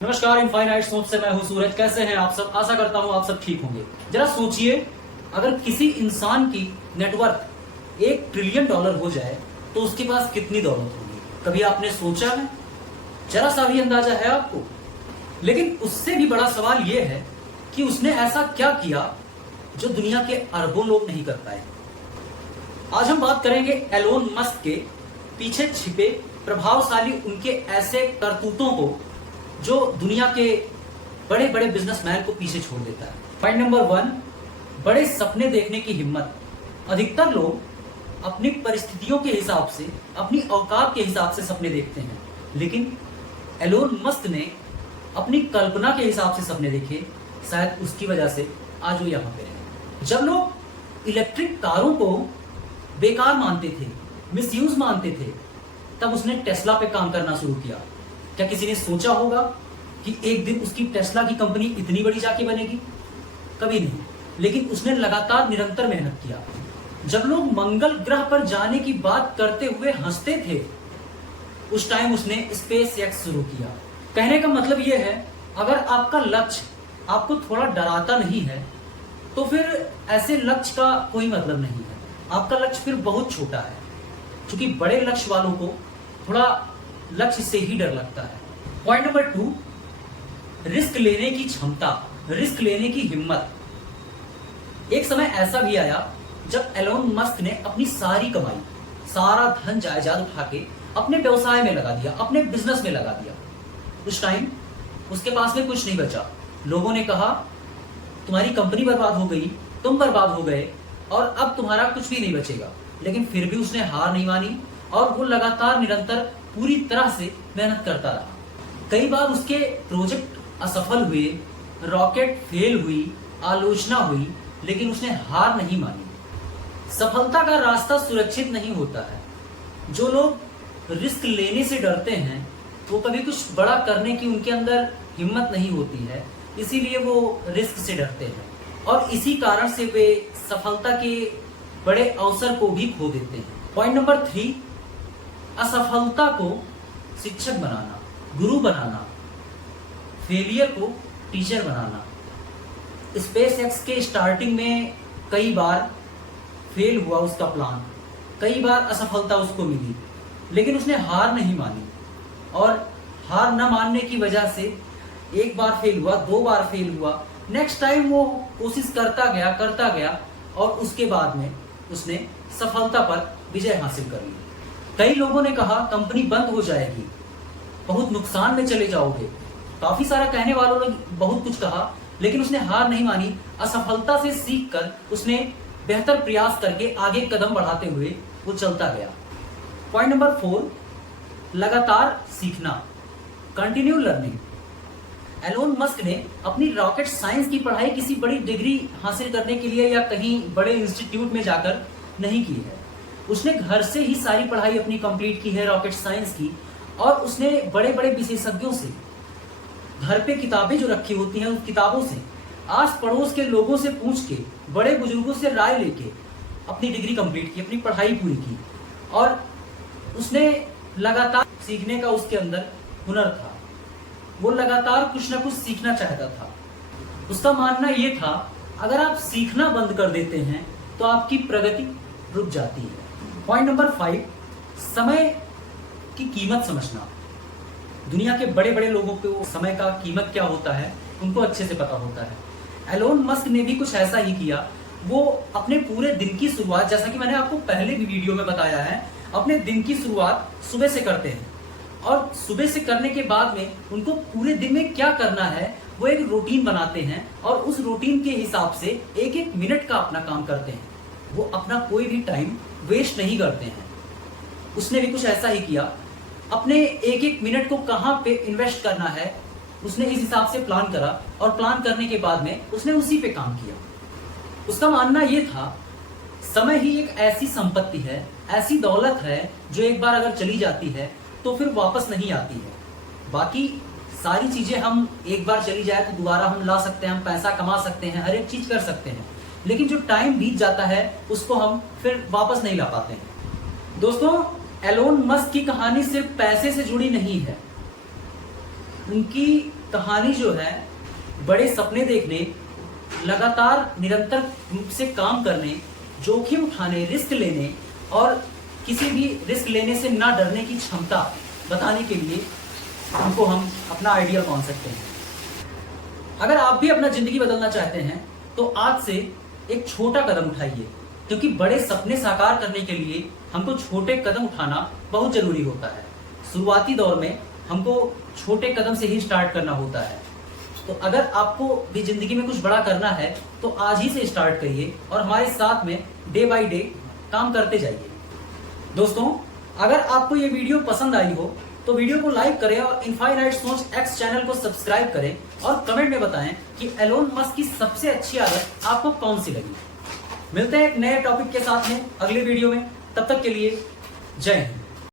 नमस्कार, इनफाइनाइट सोच से मैं हूं सूरज। कैसे हैं आप सब? आशा करता हूं आप सब ठीक होंगे। जरा सोचिए, अगर किसी इंसान की नेटवर्थ $1 ट्रिलियन हो जाए तो उसके पास कितनी दौलत होगी? कभी आपने सोचा है? जरा सा भी अंदाजा है आपको? लेकिन उससे भी बड़ा सवाल यह है कि उसने ऐसा क्या किया जो दुनिया के अरबों लोग नहीं कर पाए। आज हम बात करेंगे एलोन मस्क के पीछे छिपे प्रभावशाली उनके ऐसे करतूतों को जो दुनिया के बड़े बड़े बिजनेसमैन को पीछे छोड़ देता है। पॉइंट नंबर 1, बड़े सपने देखने की हिम्मत। अधिकतर लोग अपनी परिस्थितियों के हिसाब से, अपनी औकात के हिसाब से सपने देखते हैं, लेकिन एलोन मस्क ने अपनी कल्पना के हिसाब से सपने देखे। शायद उसकी वजह से आज वो यहाँ पे है। जब लोग इलेक्ट्रिक कारों को बेकार मानते थे, मिसयूज मानते थे, तब उसने टेस्ला पे काम करना शुरू किया। क्या किसी ने सोचा होगा कि एक दिन उसकी टेस्ला की कंपनी इतनी बड़ी जाके बनेगी? कभी नहीं। लेकिन उसने लगातार निरंतर मेहनत किया। जब लोग मंगल ग्रह पर जाने की बात करते हुए हंसते थे, उस टाइम उसने स्पेस एक्स शुरू किया। कहने का मतलब यह है, अगर आपका लक्ष्य आपको थोड़ा डराता नहीं है तो फिर ऐसे लक्ष्य का कोई मतलब नहीं है। आपका लक्ष्य फिर बहुत छोटा है, क्योंकि बड़े लक्ष्य वालों को थोड़ा लक्ष्य से ही डर लगता है। पॉइंट नंबर 2, रिस्क लेने की क्षमता, रिस्क लेने की हिम्मत। एक समय ऐसा भी आया जब एलोन मस्क ने अपनी सारी कमाई, सारा धन जायदाद उठा के अपने व्यवसाय में लगा दिया, अपने बिजनेस में लगा दिया। उस टाइम उसके पास में कुछ नहीं बचा। लोगों ने कहा, तुम्हारी कंपनी बर्बाद हो गई, तुम बर्बाद हो गए और अब तुम्हारा कुछ भी नहीं बचेगा। लेकिन फिर भी उसने हार नहीं मानी और वो लगातार निरंतर पूरी तरह से मेहनत करता रहा। कई बार उसके प्रोजेक्ट असफल हुए, रॉकेट फेल हुई, आलोचना हुई, लेकिन उसने हार नहीं मानी। सफलता का रास्ता सुरक्षित नहीं होता है। जो लोग रिस्क लेने से डरते हैं वो कभी कुछ बड़ा करने की उनके अंदर हिम्मत नहीं होती है, इसीलिए वो रिस्क से डरते हैं और इसी कारण से वे सफलता के बड़े अवसर को भी खो देते हैं। पॉइंट नंबर 3, असफलता को शिक्षक बनाना, गुरु बनाना, फेलियर को टीचर बनाना। स्पेस एक्स के स्टार्टिंग में कई बार फेल हुआ उसका प्लान, कई बार असफलता उसको मिली, लेकिन उसने हार नहीं मानी और हार न मानने की वजह से एक बार फेल हुआ, 2 बार फेल हुआ, नेक्स्ट टाइम वो कोशिश करता गया और उसके बाद में उसने सफलता पर विजय हासिल कर ली। कई लोगों ने कहा कंपनी बंद हो जाएगी, बहुत नुकसान में चले जाओगे, काफी सारा कहने वालों ने बहुत कुछ कहा, लेकिन उसने हार नहीं मानी। असफलता से सीखकर उसने बेहतर प्रयास करके आगे कदम बढ़ाते हुए वो चलता गया। पॉइंट नंबर 4, लगातार सीखना, कंटिन्यू लर्निंग। एलोन मस्क ने अपनी रॉकेट साइंस की पढ़ाई किसी बड़ी डिग्री हासिल करने के लिए या कहीं बड़े इंस्टीट्यूट में जाकर नहीं की है। उसने घर से ही सारी पढ़ाई अपनी कंप्लीट की है रॉकेट साइंस की, और उसने बड़े बड़े विशेषज्ञों से, घर पे किताबें जो रखी होती हैं उन किताबों से, आस पड़ोस के लोगों से पूछ के, बड़े बुजुर्गों से राय लेके अपनी डिग्री कंप्लीट की, अपनी पढ़ाई पूरी की। और उसने लगातार सीखने का उसके अंदर हुनर था। वो लगातार कुछ ना कुछ सीखना चाहता था। उसका मानना ये था, अगर आप सीखना बंद कर देते हैं तो आपकी प्रगति रुक जाती है। पॉइंट नंबर 5, समय की कीमत समझना। दुनिया के बड़े बड़े लोगों को समय का कीमत क्या होता है उनको अच्छे से पता होता है। एलोन मस्क ने भी कुछ ऐसा ही किया। वो अपने पूरे दिन की शुरुआत, जैसा कि मैंने आपको पहले भी वीडियो में बताया है, अपने दिन की शुरुआत सुबह से करते हैं और सुबह से करने के बाद में उनको पूरे दिन में क्या करना है वो एक रूटीन बनाते हैं और उस रूटीन के हिसाब से एक एक मिनट का अपना काम करते हैं। वो अपना कोई भी टाइम वेस्ट नहीं करते हैं। उसने भी कुछ ऐसा ही किया। अपने एक एक मिनट को कहां पे इन्वेस्ट करना है उसने इस हिसाब से प्लान करा और प्लान करने के बाद में उसने उसी पे काम किया। उसका मानना ये था, समय ही एक ऐसी संपत्ति है, ऐसी दौलत है जो एक बार अगर चली जाती है तो फिर वापस नहीं आती है। बाकी सारी चीजें हम एक बार चली जाए तो दोबारा हम ला सकते हैं, हम पैसा कमा सकते हैं, हर एक चीज कर सकते हैं, लेकिन जो टाइम बीत जाता है उसको हम फिर वापस नहीं ला पाते हैं। दोस्तों, एलोन मस्क की कहानी सिर्फ पैसे से जुड़ी नहीं है। उनकी कहानी जो है बड़े सपने देखने, लगातार निरंतर रूप से काम करने, जोखिम उठाने, रिस्क लेने और किसी भी रिस्क लेने से ना डरने की क्षमता बताने के लिए हमको हम अपना आइडियल मान सकते हैं। अगर आप भी अपना जिंदगी बदलना चाहते हैं तो आज से एक छोटा कदम उठाइए, क्योंकि बड़े सपने साकार करने के लिए हमको छोटे कदम उठाना बहुत जरूरी होता है। शुरुआती दौर में हमको छोटे कदम से ही स्टार्ट करना होता है। तो अगर आपको भी जिंदगी में कुछ बड़ा करना है तो आज ही से स्टार्ट करिए और हमारे साथ में डे बाय डे काम करते जाइए। दोस्तों, अगर आपको ये वीडियो पसंद आई हो तो वीडियो को लाइक करें और इनफाइनाइट सोच एक्स चैनल को सब्सक्राइब करें और कमेंट में बताएं कि एलोन मस्क की सबसे अच्छी आदत आपको कौन सी लगी। मिलते हैं एक नए टॉपिक के साथ में अगले वीडियो में। तब तक के लिए जय हिंद।